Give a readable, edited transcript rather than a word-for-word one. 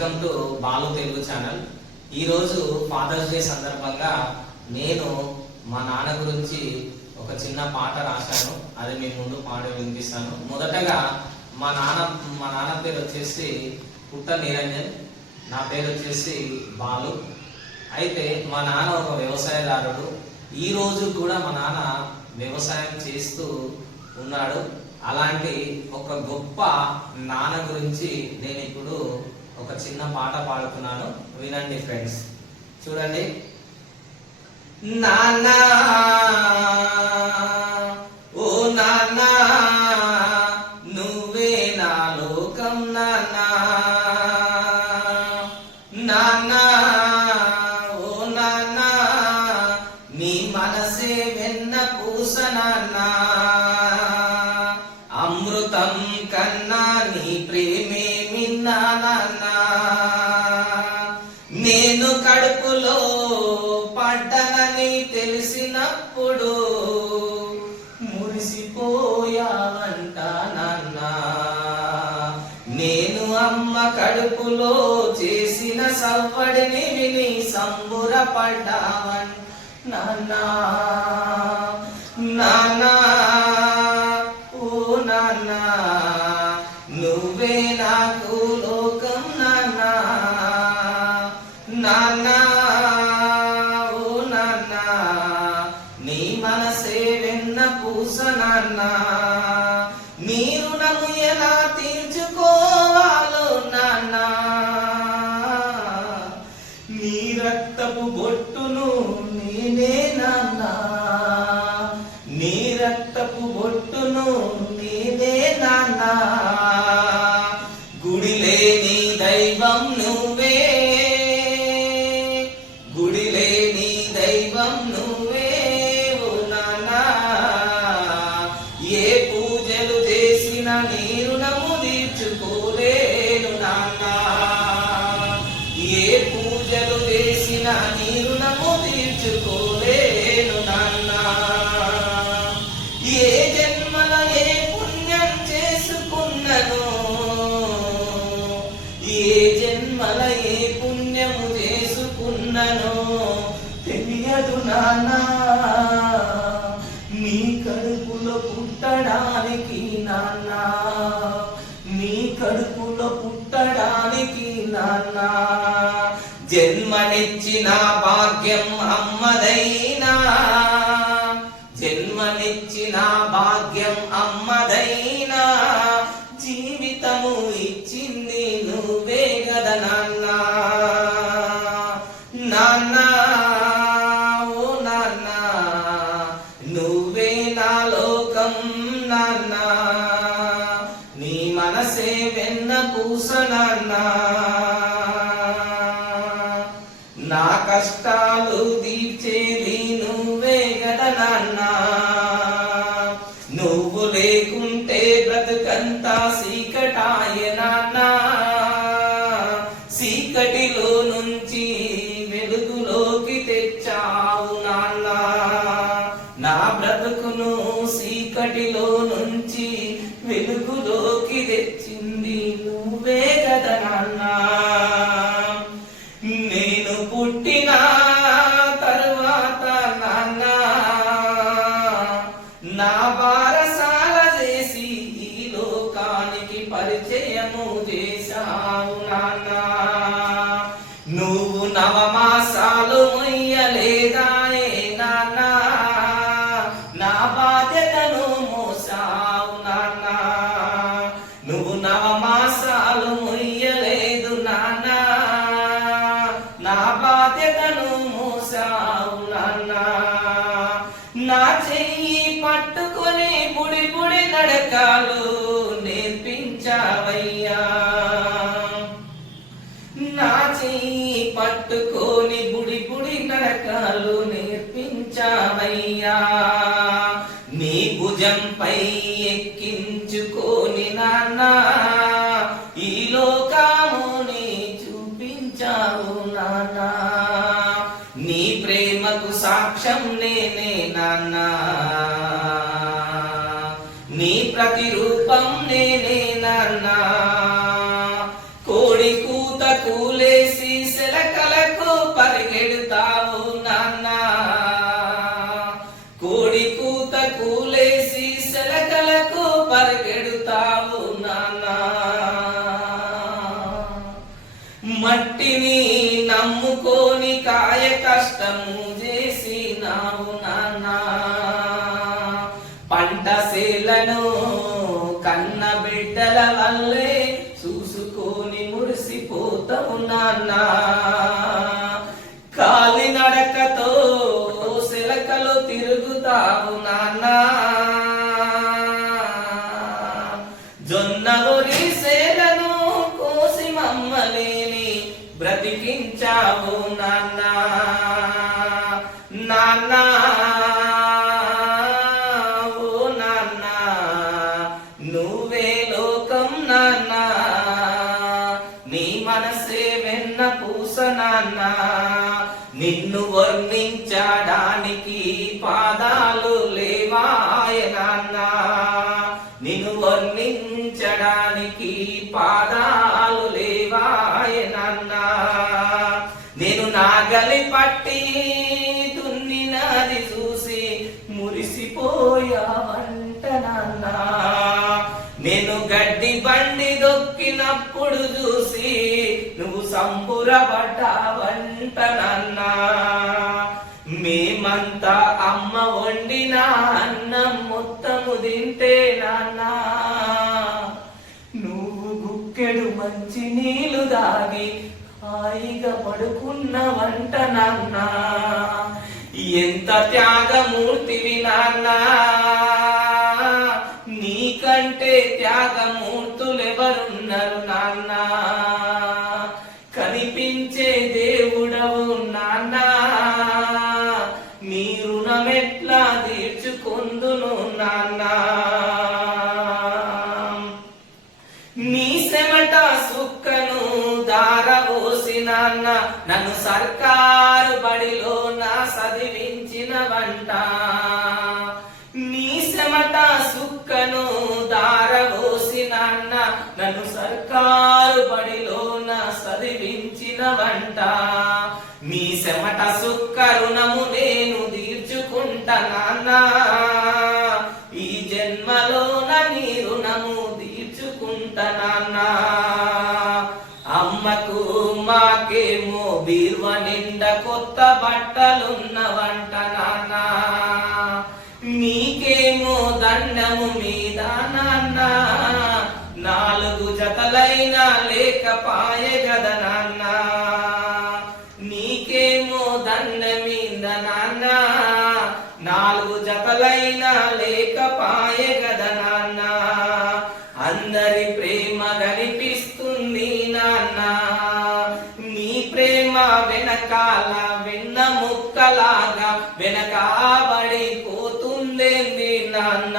Welcome to Balu Telugu channel. ఈరోజు fathers day సందర్భంగా నేను మా నాన్న గురించి ఒక చిన్న పాట రాశాను. అది మీ ముందు పాడి వినిపిస్తాను. మొదటగా మా నాన్న పేరు వచ్చేసి పుట్ట నిరంజన్, నా పేరు వచ్చేసి బాలు. అయితే మా నాన్న ఒక వ్యవసాయదారుడు. ఈ రోజు కూడా మా నాన్న వ్యవసాయం చేస్తూ ఉన్నాడు. అలాంటి ఒక గొప్ప నాన్న గురించి నేను ఇప్పుడు ఒక చిన్న పాట పాడుతున్నాను, వినండి ఫ్రెండ్స్. చూడండి. నాన్నా ఓ నాన్నా నువ్వే నా లోకం నాన్నా, నాన్నా ఓ నాన్నా నీ మనసే వెన్న పూస నాన్నా, అమృతం కన్నా నీ ప్రేమే మిన్నా నాన్నా, నేను కడుపులో పడ్డనని తెలిసినప్పుడు మురిసిపోయావంట నాన్నా, నేను అమ్మ కడుపులో చేసిన సవ్వడిని విని సంబురపడ్డావన్ నాన్నా, నాన్నా నాన్నా నువ్వే నాకు లోకం నాన్నా, నాన్నా ఓ నాన్నా నీ మనసే వెన్న పూస నాన్నా, నీ రుణము ఎలా తీర్చుకోవాలో నాన్నా, నీ రక్తపు బొట్టును నేనే నాన్నా, నీ రక్తపు బొట్టును నేనే నాన్నా, గుడిలేని దైవం నువ్వే, గుడిలేని దైవం నువ్వే ఓ నాన్నా, ఏ పూజలు చేసిన నీ రుణము తీర్చుకోలేను నాన్నా, ఏ పూజలు చేసిన నీ రుణము తీర్చుకోలేను నాన్నా, ఏ జన్మల ఏ పుణ్యం చేసుకున్నను, ఏ జన్మల ఏ పుణ్యము చేసుకున్నను తెలియదు నాన్నా, నీ కడుపులో పుట్టడానికి నాన్నా, నీ కడుపులో పుట్టడానికి నాన్నా, జన్మనిచ్చిన భాగ్యం అమ్మదైనా, జన్మనిచ్చిన భాగ్యం అమ్మదైనా, జీవితము ఇచ్చింది నువ్వే కదా నాన్నా, నాన్నా ఓ నాన్నా నువ్వే నా లోకం నాన్నా, నీ మనసే వెన్న పూస నాన్నా, నా కష్టాలు తీర్చేది నువ్వే కదా నాన్నా, నువ్వు లేకుంటే బ్రతుకంతా సీకటాయ నాన్నా, సీకటిలో నుంచి వెలుగులోకి తెచ్చావు నాన్నా, నా బ్రతుకును సీకటిలో నుంచి వెలుగులోకి తెచ్చింది నువ్వే కదా నాన్నా, నేను పుట్టిన తరువాత నాన్నా నా బారసాల చేసి ఈ లోకానికి పరిచయము చేశావు నాన్నా, నువ్వు నవమాసాలు మొయ్యలేదాయే నాన్నా, నా బాధ్యతను మోసావు నాన్నా, నువ్వు నవమాసాలు మొయ్యలేదు నాన్నా, నా బాధ్యతను మోసావు నాన్నా, నా చెయ్యి పట్టుకొని బుడి బుడి నడకాలు నేర్పించావయ్యా, నా చెయ్యి పట్టుకొని బుడి బుడి నడకాలు నేర్పించావయ్యా, నీ భుజంపై ఎక్కించుకొని నాన్నా ఈ లోకముని చూపించావు నాన్నా, నీ ప్రేమకు సాక్ష్యం నేనే నాన్నా, నీ ప్రతిరూపం నేనే నాన్నా, కోడి కూత కూలేసి సెలకలకు పరిగెడతావు నాన్న, కోడి కూత కూలేసి సెలకలకు పరిగెడతావు నాన్న, మట్టిని నమ్ముకోని కాయ కష్టము చేసినావు నాన్న, పంట సేలను కన్న బిడ్డల వల్లే చూసుకొని మురిసిపోతావు నాన్న, కాలి నడకతో సెలకలు తిరుగుతావు నాన్న, జొన్న ఒరి సేలను కోసి మమ్మలేని బ్రతికించావు నాన్న, నాన్న ఓ నాన్న నువ్వే లోకం నాన్న, నీ మనసే వెన్న పూస నాన్న, నిన్ను వర్ణించడానికి పాదాలు లేవాయ నాన్న, నిన్ను వర్ణించడానికి పాదాలు లేవాయ నాన్న, నేను నాగలి పట్టి దున్నినది చూసి మురిసిపోయావంట నాన్న, నేను గడ్డి బండి దొక్కినప్పుడు చూసి నువ్వు సంబురపడ్డావంట నాన్న, మేమంతా అమ్మ వండిన అన్నం మొత్తము తింటే నాన్న, నువ్వు గుక్కెడు మంచి నీళ్లు దాగి హాయిగా పడుకున్నవంట నాన్న, ఎంత త్యాగమూర్తివి నాన్న, నీకంటే త్యాగమూర్తులెవరున్నారు నాన్న, కనిపించే దేవుడవు నాన్న, నీ రుణమెట్లా తీర్చుకొందును నాన్న, నీ చెమట సుక్కను దారబోసి నాన్న, నన్ను సర్కారు బడిలో నా చదివించిన వంట, నీ చెమట సుక్కను దారబోసి నాన్న, నన్ను సర్కారు బడిలో నా చదివించిన వంట, నీ చెమట సుక్క రుణము నేను తీర్చుకుంటా నాన్న, ఈ జన్మలోన నీ రుణము తీర్చుకుంటా నాన్న, అమ్మకు మాకేమో బీర్వ నిండా కొత్త బట్టలున్నవంట నాన్న, నీకేమో దండము మీద నాన్న 4 జతలైనా లేకపాయే గద నాన్న, నీకేమో దండ మీద నాన్న 4 జతలైనా లేకపాయే గద నాన్న, అందరి ప్రేమ కనిపిస్తుంది నాన్న, నీ ప్రేమ వెనకాల వెన్న ముక్కలాగా వెనకాబడిపోతుందేంది నాన్న.